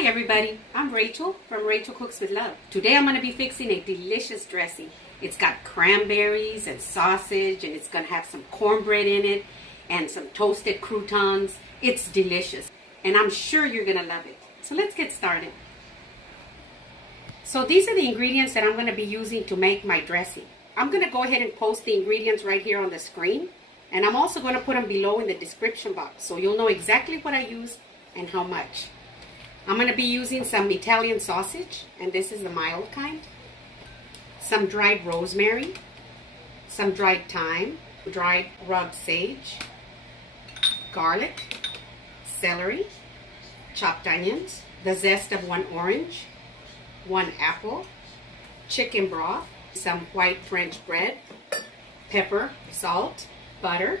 Hi everybody, I'm Rachel from Rachel Cooks with Love. Today I'm going to be fixing a delicious dressing. It's got cranberries and sausage, and it's going to have some cornbread in it and some toasted croutons. It's delicious and I'm sure you're going to love it. So let's get started. So these are the ingredients that I'm going to be using to make my dressing. I'm going to go ahead and post the ingredients right here on the screen, and I'm also going to put them below in the description box so you'll know exactly what I use and how much. I'm going to be using some Italian sausage, and this is the mild kind, some dried rosemary, some dried thyme, dried rubbed sage, garlic, celery, chopped onions, the zest of 1 orange, 1 apple, chicken broth, some white French bread, pepper, salt, butter,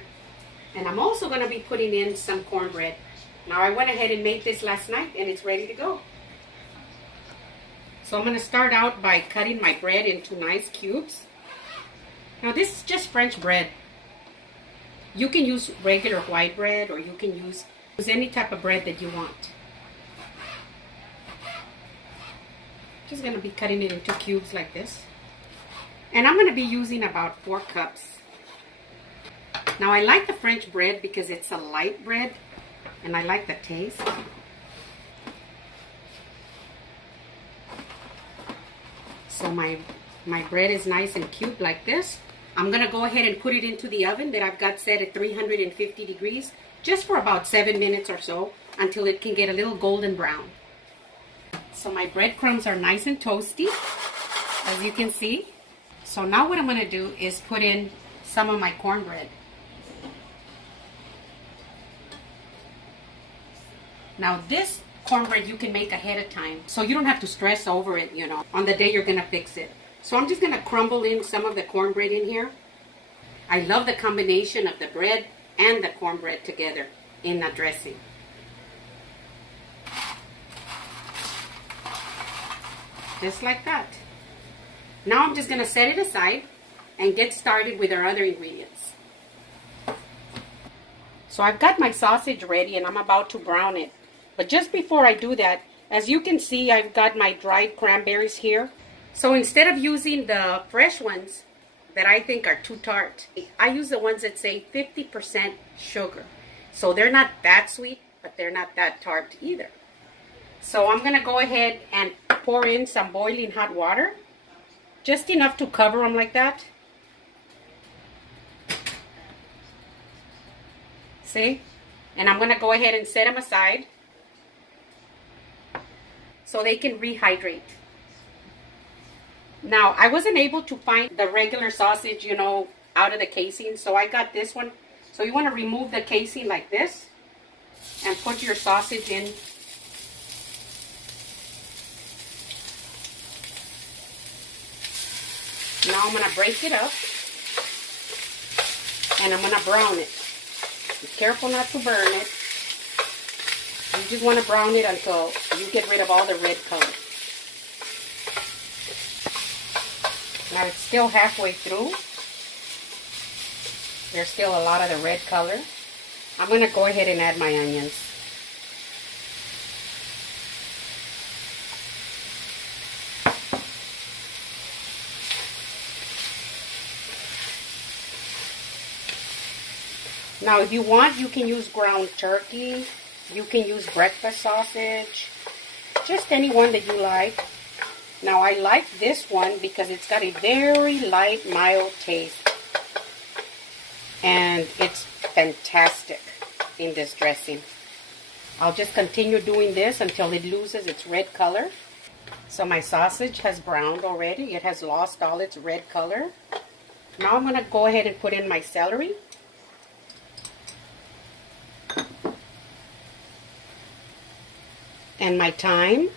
and I'm also going to be putting in some cornbread. Now I went ahead and made this last night and it's ready to go. So I'm going to start out by cutting my bread into nice cubes. Now this is just French bread. You can use regular white bread, or you can use any type of bread that you want. Just going to be cutting it into cubes like this. And I'm going to be using about 4 cups. Now I like the French bread because it's a light bread and I like the taste. So my bread is nice and cubed like this. I'm going to go ahead and put it into the oven that I've got set at 350 degrees just for about 7 minutes or so until it can get a little golden brown. So my breadcrumbs are nice and toasty, as you can see. So now what I'm going to do is put in some of my cornbread. Now this cornbread you can make ahead of time, so you don't have to stress over it, you know, on the day you're going to fix it. So I'm just going to crumble in some of the cornbread in here. I love the combination of the bread and the cornbread together in the dressing. Just like that. Now I'm just going to set it aside and get started with our other ingredients. So I've got my sausage ready and I'm about to brown it. But just before I do that, as you can see, I've got my dried cranberries here. So instead of using the fresh ones that I think are too tart, I use the ones that say 50% sugar. So they're not that sweet, but they're not that tart either. So I'm going to go ahead and pour in some boiling hot water. Just enough to cover them like that. See? And I'm going to go ahead and set them aside so they can rehydrate. Now, I wasn't able to find the regular sausage, you know, out of the casing, so I got this one. So you want to remove the casing like this and put your sausage in. Now I'm going to break it up and I'm going to brown it. Be careful not to burn it. You just want to brown it until you get rid of all the red color. Now it's still halfway through. There's still a lot of the red color. I'm going to go ahead and add my onions. Now if you want, you can use ground turkey. You can use breakfast sausage. Just any one that you like. Now I like this one because it's got a very light, mild taste. And it's fantastic in this dressing. I'll just continue doing this until it loses its red color. So my sausage has browned already. It has lost all its red color. Now I'm going to go ahead and put in my celery. And my thyme,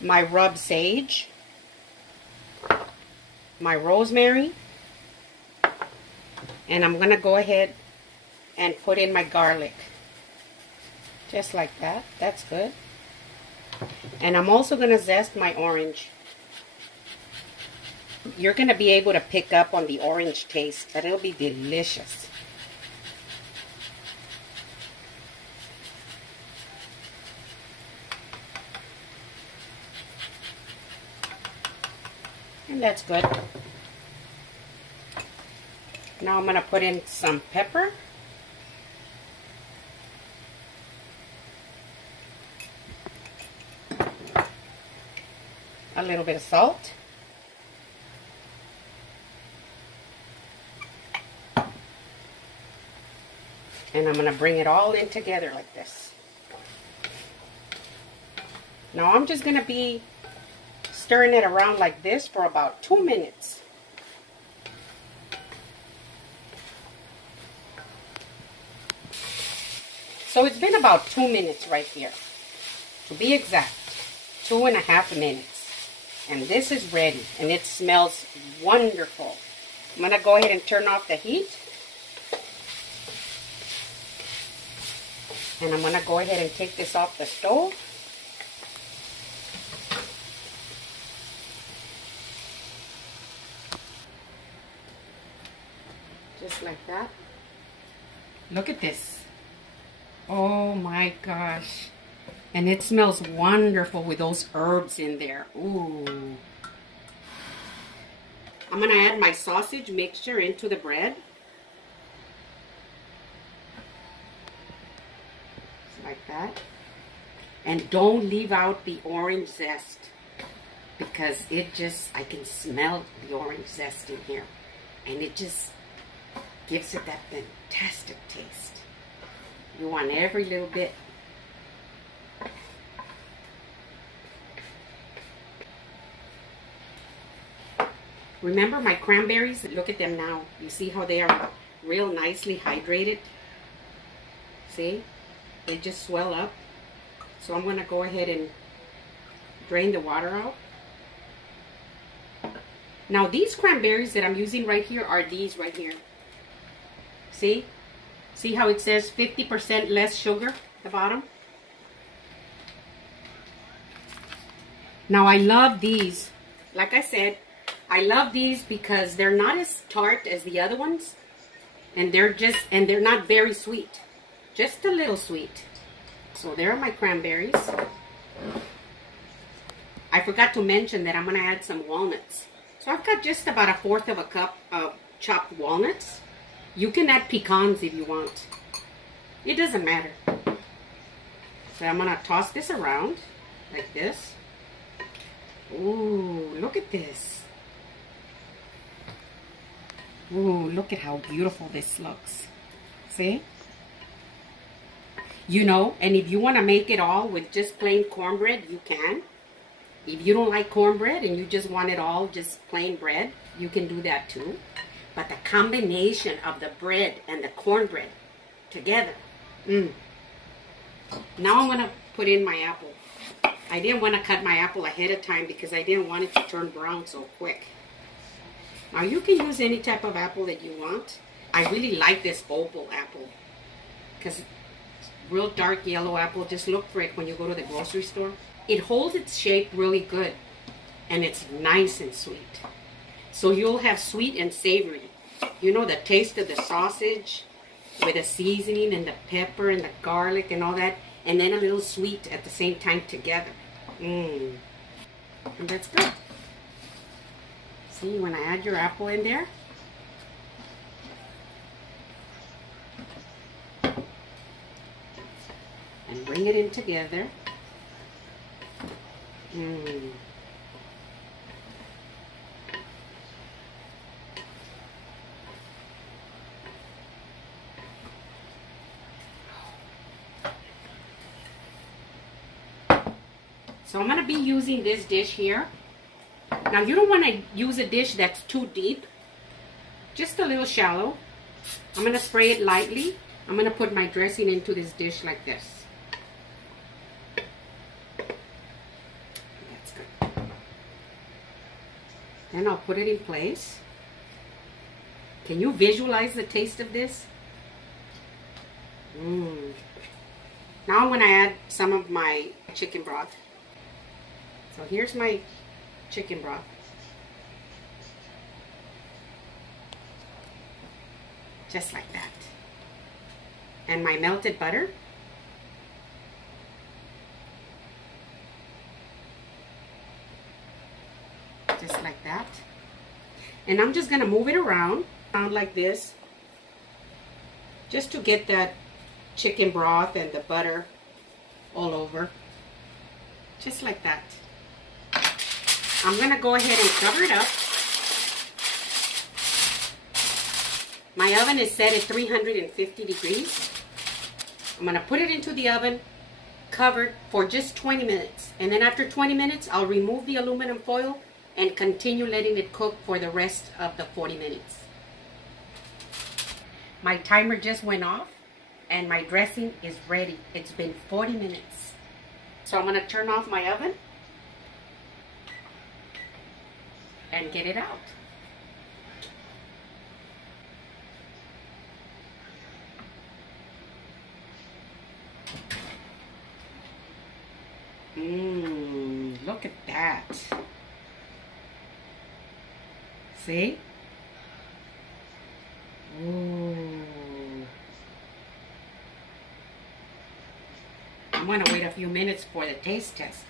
my rubbed sage, my rosemary, and I'm going to go ahead and put in my garlic. Just like that. That's good. And I'm also going to zest my orange. You're going to be able to pick up on the orange taste, but it'll be delicious. And that's good. Now I'm going to put in some pepper. A little bit of salt. And I'm going to bring it all in together like this. Now I'm just going to be stirring it around like this for about 2 minutes. So it's been about 2 minutes right here. To be exact, 2.5 minutes. And this is ready, and it smells wonderful. I'm going to go ahead and turn off the heat. And I'm going to go ahead and take this off the stove. Just like that. Look at this. Oh my gosh. And it smells wonderful with those herbs in there. Ooh. I'm going to add my sausage mixture into the bread. Just like that. And don't leave out the orange zest, because it just, I can smell the orange zest in here. And it just gives it that fantastic taste. You want every little bit. Remember my cranberries? Look at them now. You see how they are real nicely hydrated? See? They just swell up. So I'm going to go ahead and drain the water out. Now these cranberries that I'm using right here are these right here. See? See how it says 50% less sugar at the bottom? Now I love these. Like I said, I love these because they're not as tart as the other ones. And they're not very sweet. Just a little sweet. So there are my cranberries. I forgot to mention that I'm going to add some walnuts. So I've got just about 1/4 cup of chopped walnuts. You can add pecans if you want. It doesn't matter. So I'm going to toss this around like this. Ooh, look at this. Ooh, look at how beautiful this looks. See? You know, and if you want to make it all with just plain cornbread, you can. If you don't like cornbread and you just want it all just plain bread, you can do that too. But the combination of the bread and the cornbread together. Now I'm going to put in my apple. I didn't want to cut my apple ahead of time because I didn't want it to turn brown so quick. Now you can use any type of apple that you want. I really like this opal apple because real dark yellow apple, just look for it when you go to the grocery store. It holds its shape really good and it's nice and sweet. So you'll have sweet and savory. You know, the taste of the sausage with the seasoning and the pepper and the garlic and all that, and then a little sweet at the same time together. And that's good. See, when I add your apple in there, and bring it in together. So I'm going to be using this dish here. Now you don't want to use a dish that's too deep, just a little shallow. I'm going to spray it lightly. I'm going to put my dressing into this dish like this. That's good. Then I'll put it in place. Can you visualize the taste of this? Now I'm going to add some of my chicken broth. So here's my chicken broth. Just like that. And my melted butter. just like that. And I'm just gonna move it around like this, just to get that chicken broth and the butter all over, just like that. I'm gonna go ahead and cover it up. My oven is set at 350 degrees. I'm gonna put it into the oven, covered for just 20 minutes. And then after 20 minutes, I'll remove the aluminum foil and continue letting it cook for the rest of the 40 minutes. My timer just went off and my dressing is ready. It's been 40 minutes. So I'm gonna turn off my oven and get it out. Look at that. See? Ooh. I'm gonna wait a few minutes for the taste test.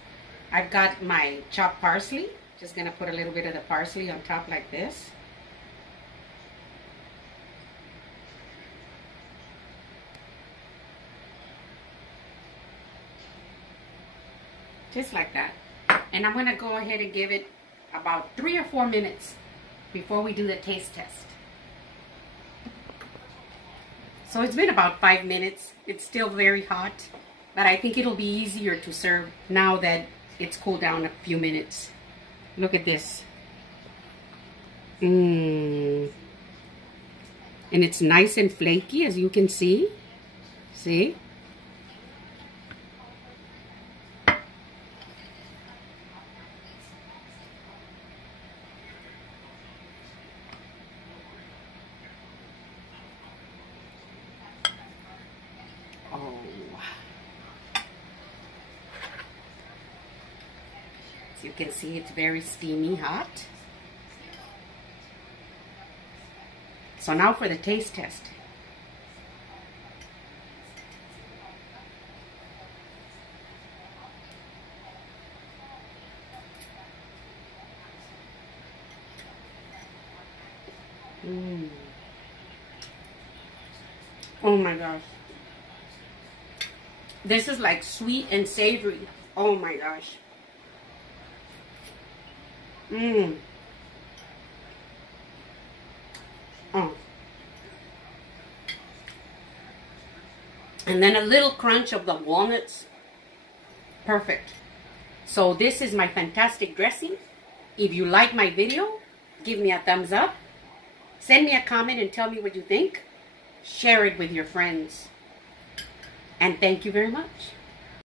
I've got my chopped parsley. Just gonna put a little bit of the parsley on top like this. Just like that. And I'm gonna go ahead and give it about 3 or 4 minutes before we do the taste test. So it's been about 5 minutes. It's still very hot, but I think it'll be easier to serve now that it's cooled down a few minutes. Look at this. And it's nice and flaky, as you can see. See? You can see it's very steamy hot. So now for the taste test. Oh my gosh. This is like sweet and savory. Oh my gosh. Oh. And then a little crunch of the walnuts. Perfect. So this is my fantastic dressing. If you like my video, give me a thumbs up. Send me a comment and tell me what you think. Share it with your friends. And thank you very much.